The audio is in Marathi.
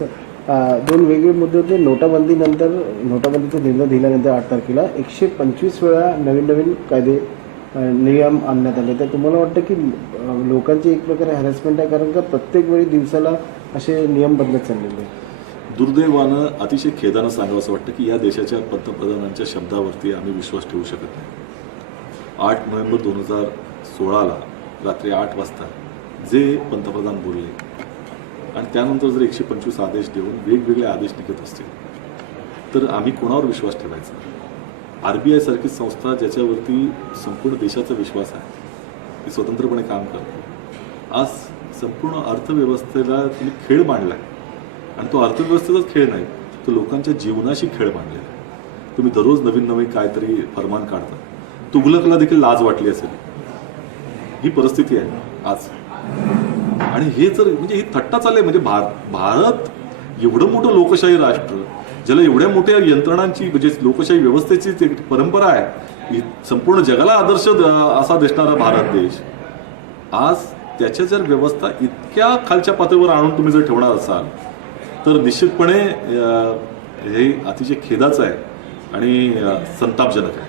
सर दोन वेगळे मुद्दे होते. नोटाबंदीचा निर्णय दिल्यानंतर 8 तारखेला 125 वेळा नवीन कायदे नियम आणण्यात आले. तर तुम्हाला वाटतं की लोकांची एक प्रकारे हॅरेसमेंट आहे, कारण का प्रत्येक वेळी दिवसाला असे नियम बदलत चाललेले आहेत? दुर्दैवानं अतिशय खेदानं सांगावं असं वाटतं की या देशाच्या पंतप्रधानांच्या शब्दावरती आम्ही विश्वास ठेवू शकत नाही. 8 नोव्हेंबर 2016ला रात्री 8 वाजता जे पंतप्रधान बोलले आणि त्यानंतर जर 125 आदेश देऊन वेगवेगळे आदेश निघत असतील तर आम्ही कोणावर विश्वास ठेवायचा? RBI सारखी संस्था ज्याच्यावरती संपूर्ण देशाचा विश्वास आहे, ती स्वतंत्रपणे काम करते. आज संपूर्ण अर्थव्यवस्थेला तुम्ही खेळ मांडला आहे आणि तो अर्थव्यवस्थेचाच खेळ नाही, तो लोकांच्या जीवनाशी खेळ मांडलेला आहे. तुम्ही दररोज नवीन काहीतरी फरमान काढता. तुघलकला देखील लाज वाटली असेल. ही परिस्थिती आहे आज. आणि हे जर म्हणजे ही थट्टा चालली, म्हणजे भारत एवढं मोठं लोकशाही राष्ट्र, ज्याला एवढ्या मोठ्या यंत्रणांची म्हणजे लोकशाही व्यवस्थेची परंपरा आहे, संपूर्ण जगाला आदर्श असा दिसणारा भारत देश, आज त्याच्या जर व्यवस्था इतक्या खालच्या पातळीवर आणून तुम्ही जर ठेवणार असाल तर निश्चितपणे हे अतिशय खेदाचं आहे आणि संतापजनक आहे.